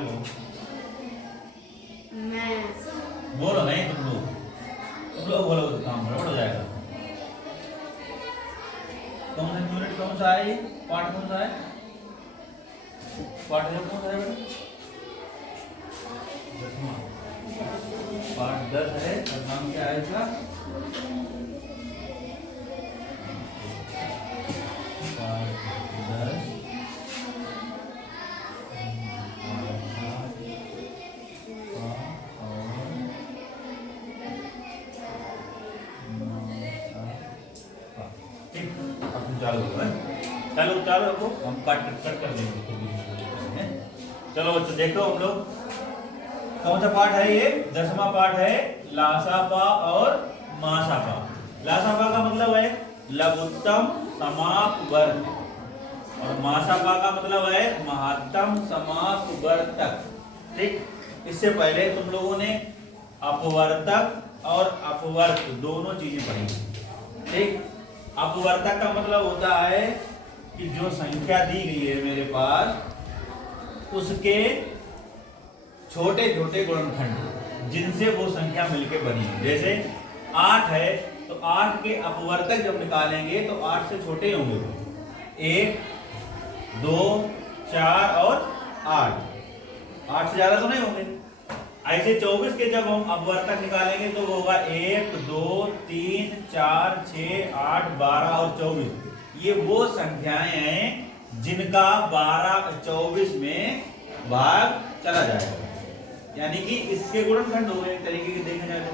लो। मैं बोलो नहीं, तुम लोग बोलो तो काम गड़बड़ हो जाएगा। कौन सा यूनिट कौन सा है, पार्ट कौन सा है, पार्ट कौन सा है बेटा? 10वां पार्ट 10 है। और नाम क्या है इसका? पार्ट 10 चालू चालू चालू रखो, हम कट कर देंगे। चलो बच्चों देखो, हम लोग कौन सा पाठ है ये? 10वां पाठ है, लासापा और मासापा। लासापा का मतलब है लघुत्तम समापवर्त और मासापा का मतलब है महत्तम समापवर्तक। ठीक, इससे पहले तुम लोगों ने अपवर्तक और अपवर्त दोनों चीजें पढ़ी। ठीक, अपवर्तक का मतलब होता है कि जो संख्या दी गई है मेरे पास उसके छोटे छोटे गुणनखंड जिनसे वो संख्या मिलके बनी है। जैसे 8 है तो 8 के अपवर्तक जब निकालेंगे तो 8 से छोटे होंगे वो, 1 2 4 और 8 से ज्यादा तो नहीं होंगे। ऐसे 24 के जब हम अपवर्तक निकालेंगे तो वो होगा 1 2 3 4 6 8 12 और 24। ये वो संख्याएं हैं जिनका 12 24 में भाग चला जाएगा, यानी कि इसके गुणनखंड हो गए। तरीके के देखा जाए तो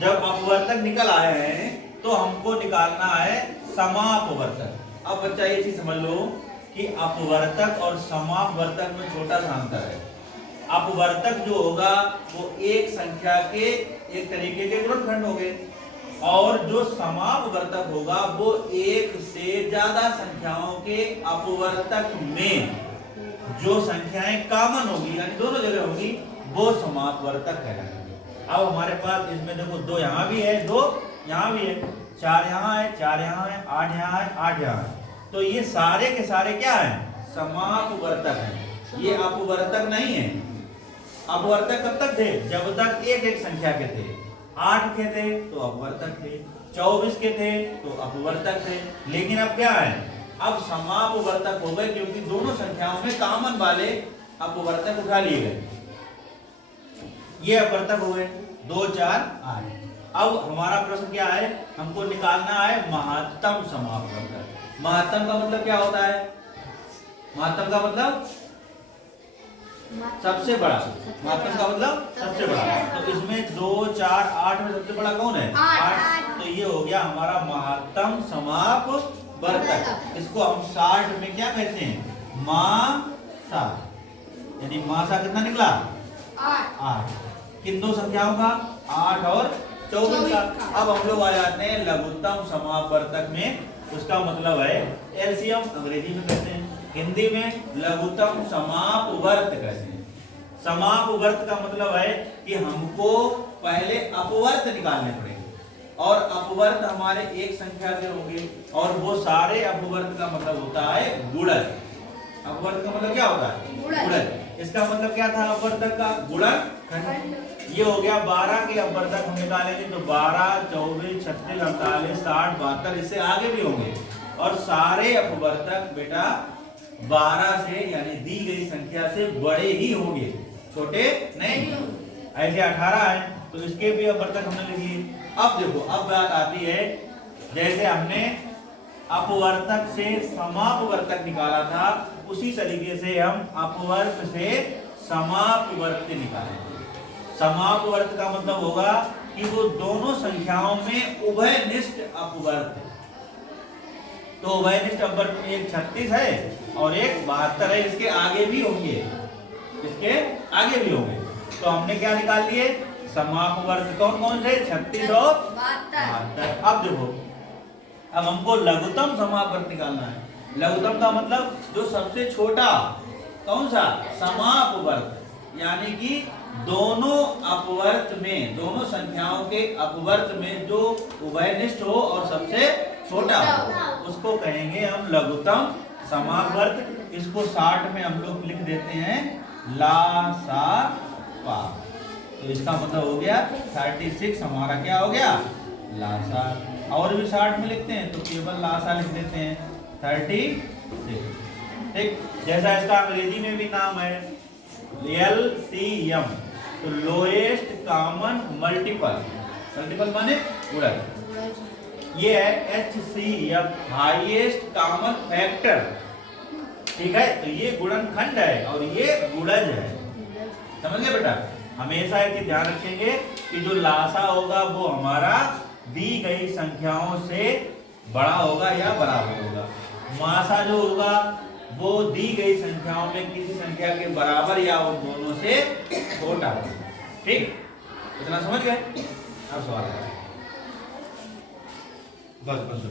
जब अपवर्तक निकल आए हैं तो हमको निकालना है समापवर्तक। अब बच्चा ये चीज समझ लो कि अपवर्तक और समापवर्तक में छोटा सा अंतर है। अपवर्तक जो होगा वो एक संख्या के एक तरीके के गुणनखंड होंगे और जो समापवर्तक होगा वो एक से ज्यादा संख्याओं के अपवर्तक में जो संख्याएं कॉमन होगी यानी दोनों जगह होगी वो समापवर्तक कहलाएंगे। अब हमारे पास इसमें देखो 2 यहाँ भी है, 2 यहाँ भी है, 4 यहाँ है, 4 यहाँ है, 8 यहाँ है, 8 यहाँ है। तो ये सारे के सारे क्या है? समापवर्तक हैं। ये अपवर्तक नहीं है। अपवर्तक कब तक थे? जब तक एक एक संख्या के थे। 8 के थे तो अपवर्तक थे, 24 के थे तो अपवर्तक थे। लेकिन अब क्या है? अब समापवर्तक हो गए क्योंकि दोनों संख्याओं में कॉमन वाले अपवर्तक उठा लिए गए। ये अपवर्तक हो गए 2 4 8। अब हमारा प्रश्न क्या है? हमको निकालना है महत्तम समापवर्तक। महत्तम का मतलब क्या होता है? महत्तम का मतलब सबसे बड़ा। महत्तम का मतलब सबसे बड़ा। तो इसमें 2 4 8 में सबसे बड़ा कौन है? 8। तो ये हो गया हमारा महत्तम समापवर्तक। इसको हम 60 में क्या कहते हैं? मासा। यानी मासा कितना निकला? 8। किन दो संख्याओं का? 8 और 24 का। अब हम लोग आ जाते हैं लघुत्तम समापवर्तक में। उसका मतलब है एलसीएम, अंग्रेजी में कहते हैं, हिंदी में लघुत्तम समापवर्त कहते हैं। समापवर्त का मतलब है कि हमको पहले अपवर्त निकालने पड़ेंगे और अपवर्त हमारे एक संख्या के होंगे और वो सारे अपवर्त का मतलब होता है गुणन। अपवर्त का मतलब क्या होता है? गुणन। इसका मतलब क्या था अपवर्तक का? गुणनखंड। ये हो गया 12 के अपवर्तक हम निकालेंगे तो 12 24 36 48 60 72 इससे आगे भी होंगे और सारे अपवर्तक बेटा 12 से यानी दी गई संख्या से बड़े ही होंगे, छोटे नहीं। ऐसे 18 है तो इसके भी अपवर्तक हमने लिख लिए। अब देखो, अब बात आती है जैसे हमने अपवर्तक से समापवर्तक निकाला था उसी तरीके से हम अपवर्त से समापवर्त निकालेंगे। समापवर्त का मतलब होगा कि वो दोनों संख्याओं में उभयनिष्ठ अपवर्त है। तो उभयनिष्ठ अपवर्त में एक 36 है और एक 72 है। इसके आगे भी होंगे, इसके आगे भी होंगे। तो हमने क्या निकाल लिए? समापवर्त कौन कौन से? 36 और 72। अब देखो, अब हमको लघुत्तम समापवर्त निकालना है। लघुत्तम का मतलब जो सबसे छोटा कौन सा? समापवर्त। यानी कि दोनों अपवर्त में, दोनों संख्याओं के अपवर्त में जो उभयनिष्ठ हो और सबसे छोटा हो उसको कहेंगे हम लघुत्तम समावर्त, इसको 60 में हम लोग लिख देते हैं लासापा। तो इसका मतलब हो गया 36 हमारा क्या हो गया, लासा। और भी 60 में लिखते हैं तो केवल लासा लिख देते हैं 36। ठीक, जैसा इसका अंग्रेजी में भी नाम है LCM, तो लोएस्ट कॉमन मल्टीपल, मल्टीपल माने गुणज। ये है HCF, हाईएस्ट कॉमन फैक्टर। ठीक है, तो ये गुणनखंड है और ये गुणज है। समझ गए बेटा? हमेशा एक ध्यान रखेंगे कि जो लासा होगा वो हमारा दी गई संख्याओं से बड़ा होगा या बराबर होगा। मासा जो होगा वो दी गई संख्याओं में किसी संख्या के बराबर या उन दोनों से छोटा होगा। ठीक, इतना समझ गए? अब सवाल है, बस बस।